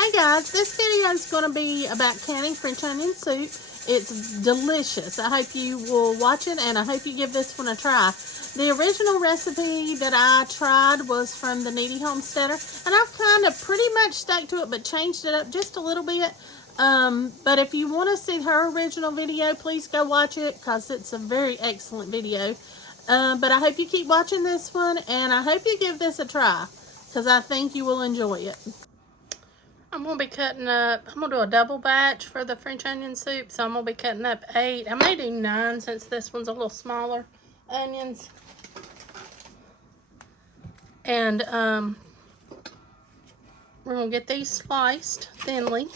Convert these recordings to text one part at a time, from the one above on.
Hey guys, this video is going to be about canning French onion soup. It's delicious. I hope you will watch it and I hope you give this one a try. The original recipe that I tried was from the Needy Homesteader, and I've kind of pretty much stuck to it but changed it up just a little bit. But if you want to see her original video, please go watch it because it's a very excellent video. But I hope you keep watching this one and I hope you give this a try because I think you will enjoy it. I'm going to be cutting up, I'm going to do a double batch for the French onion soup, so I'm going to be cutting up 8. I may do 9 since this one's a little smaller onions. And we're going to get these sliced thinly.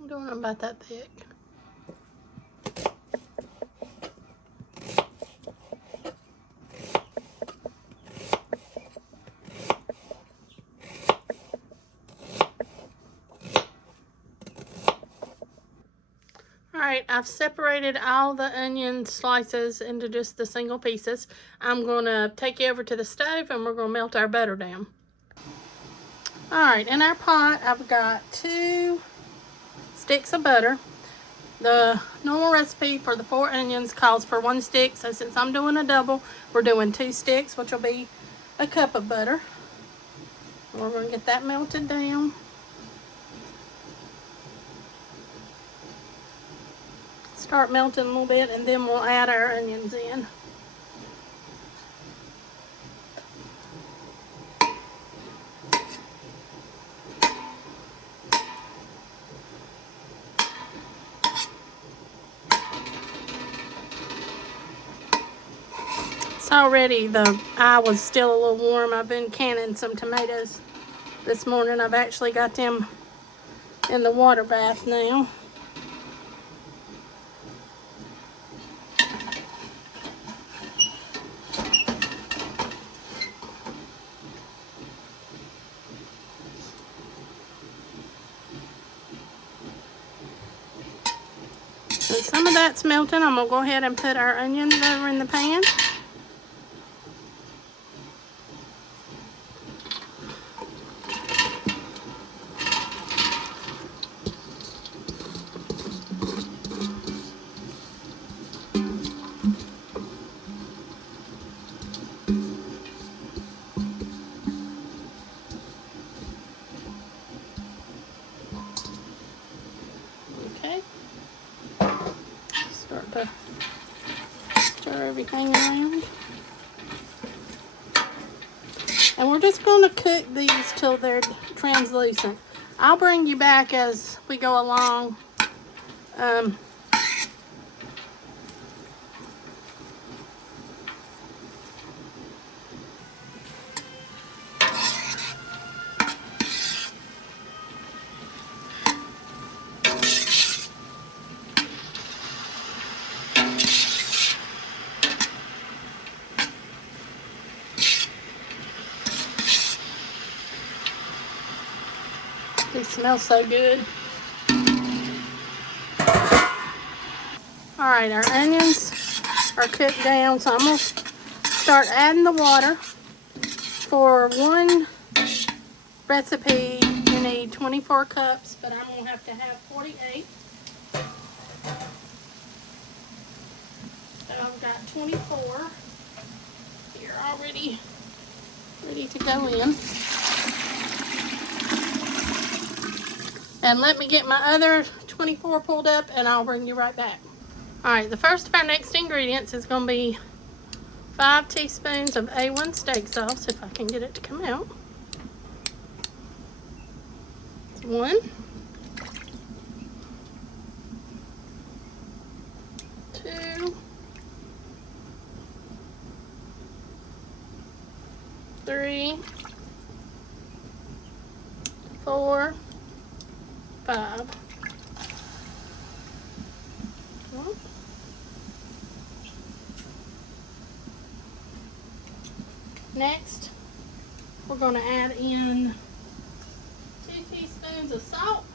I'm doing them about that thick. Alright, I've separated all the onion slices into just the single pieces. I'm going to take you over to the stove and we're going to melt our butter down. Alright, in our pot I've got 2 sticks of butter. The normal recipe for the 4 onions calls for 1 stick, so since I'm doing a double, we're doing 2 sticks, which will be a cup of butter. We're going to get that melted down. Start melting a little bit and then we'll add our onions in. It's already, the eye was still a little warm. I've been canning some tomatoes this morning. I've actually got them in the water bath now. So some of that's melting. I'm going to go ahead and put our onions over in the pan. Okay. Start to stir everything around. And we're just going to cook these till they're translucent. I'll bring you back as we go along. They smell so good. Alright, our onions are cooked down, so I'm going to start adding the water. For one recipe, you need 24 cups, but I'm going to have 48. So I've got 24 here already ready to go in. And let me get my other 24 pulled up and I'll bring you right back. Alright, the first of our next ingredients is going to be 5 teaspoons of A1 steak sauce, if I can get it to come out. It's 1. 2. 3, 4, 5. Next, we're going to add in 2 teaspoons of salt.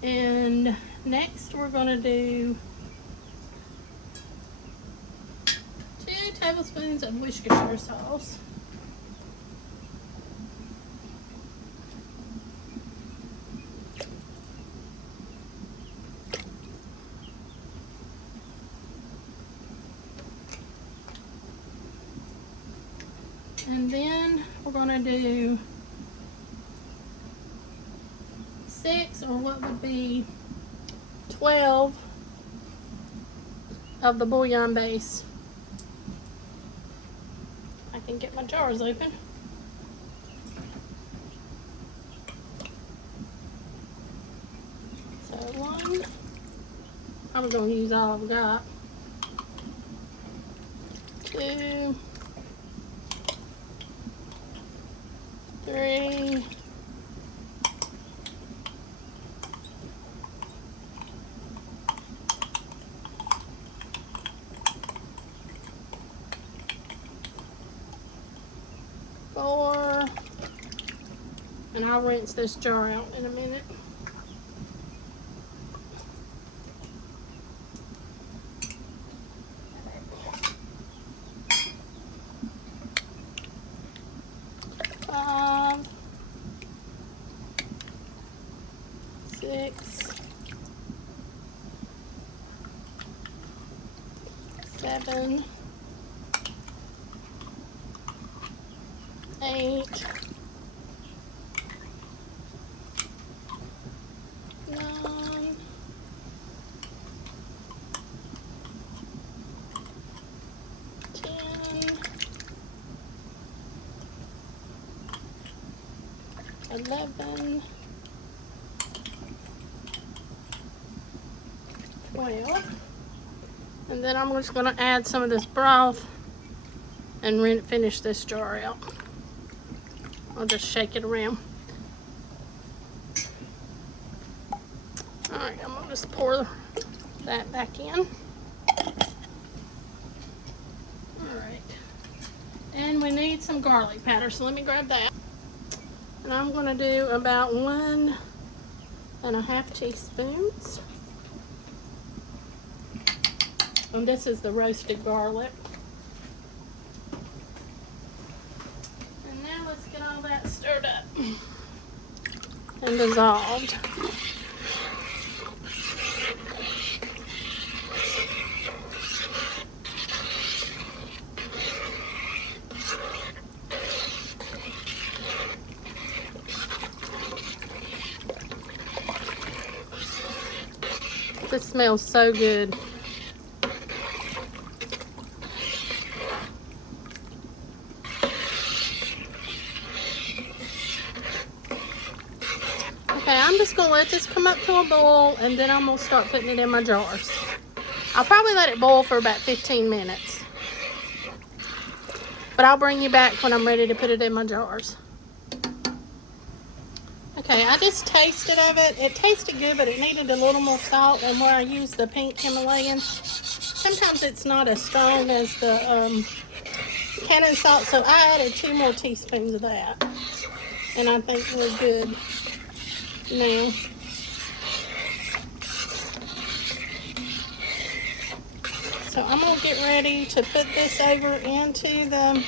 And next we're going to do 2 tablespoons of Worcestershire sauce. And then we're going to do 6, or what would be 12 of the bouillon base. I can get my jars open. So 1, I'm going to use all I've got. 2, 3, 4, and I'll rinse this jar out in a minute. 5, 6, 7, 8, 9, 10, 11, 12, and then I'm just going to add some of this broth and finish this jar out. I'll just shake it around. Alright, I'm going to just pour that back in. Alright, and we need some garlic powder, so let me grab that. And I'm going to do about 1.5 teaspoons. And this is the roasted garlic. And now let's get all that stirred up and dissolved. This smells so good. Okay, I'm just going to let this come up to a boil, and then I'm going to start putting it in my jars. I'll probably let it boil for about 15 minutes. But I'll bring you back when I'm ready to put it in my jars. Okay, I just tasted of it. It tasted good, but it needed a little more salt than where I used the pink Himalayan. Sometimes it's not as strong as the Cannon salt, so I added 2 more teaspoons of that. And I think we're good now. So I'm going to get ready to put this over into the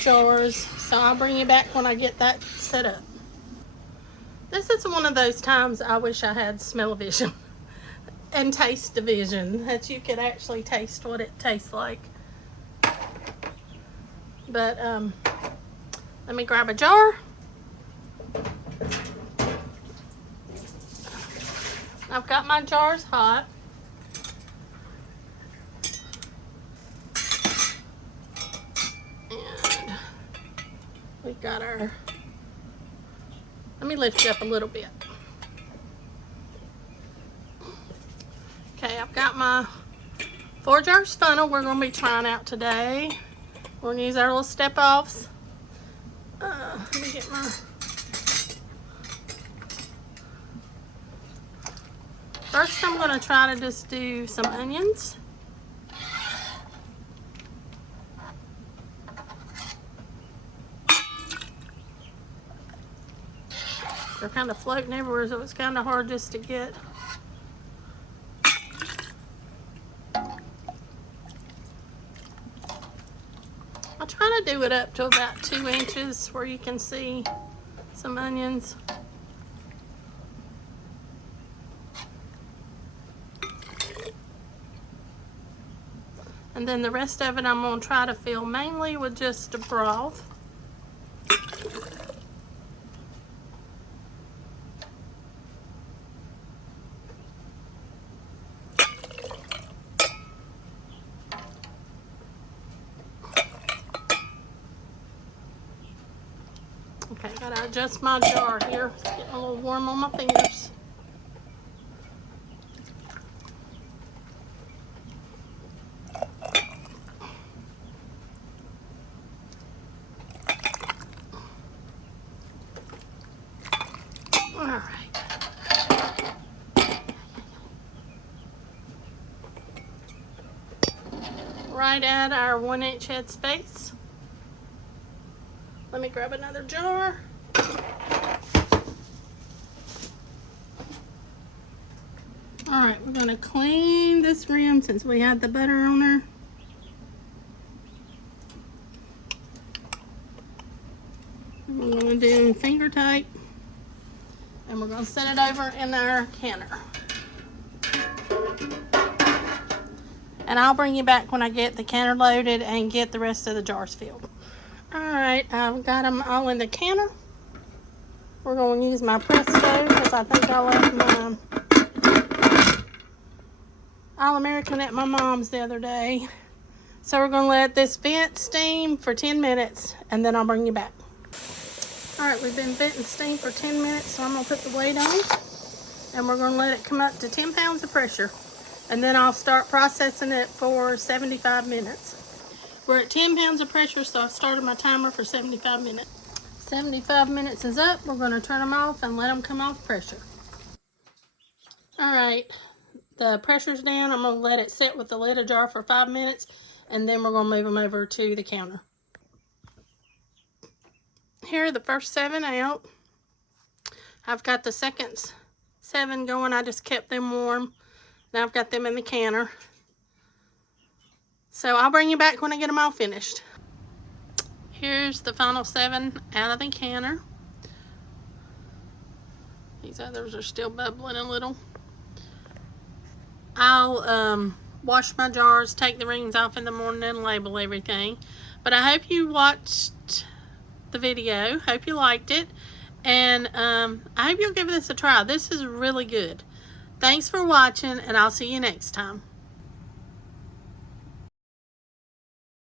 jars. So I'll bring you back when I get that set up. This is one of those times I wish I had smell-o-vision and taste-o-vision, that you could actually taste what it tastes like. But let me grab a jar. I've got my jars hot. And we got our Let me lift it up a little bit. Okay, I've got my 4 jars funnel we're going to be trying out today. We're going to use our little step offs. Let me get my... First, I'm going to try to just do some onions. They're kind of floating everywhere, so it's kind of hard just to get. I'll try to do it up to about 2 inches where you can see some onions. And then the rest of it I'm going to try to fill mainly with just a broth. Okay, gotta adjust my jar here. It's getting a little warm on my fingers. All right. Right at our 1-inch head space. Let me grab another jar. Alright, we're going to clean this rim since we had the butter on her. We're going to do finger tight. And we're going to set it over in our canner. And I'll bring you back when I get the canner loaded and get the rest of the jars filled. Alright, I've got them all in the canner. We're going to use my Presto because I think I left my All-American at my mom's the other day. So we're going to let this vent steam for 10 minutes and then I'll bring you back. Alright, we've been venting steam for 10 minutes, so I'm going to put the weight on. And we're going to let it come up to 10 pounds of pressure. And then I'll start processing it for 75 minutes. We're at 10 pounds of pressure, so I've started my timer for 75 minutes. 75 minutes is up. We're going to turn them off and let them come off pressure. Alright, the pressure's down. I'm going to let it sit with the lid ajar for 5 minutes, and then we're going to move them over to the counter. Here are the first 7 out. I've got the second 7 going. I just kept them warm. Now I've got them in the canner. So I'll bring you back when I get them all finished. Here's the final 7 out of the canner. These others are still bubbling a little. I'll wash my jars, take the rings off in the morning and label everything. But I hope you watched the video. Hope you liked it. And I hope you'll give this a try. This is really good. Thanks for watching, and I'll see you next time.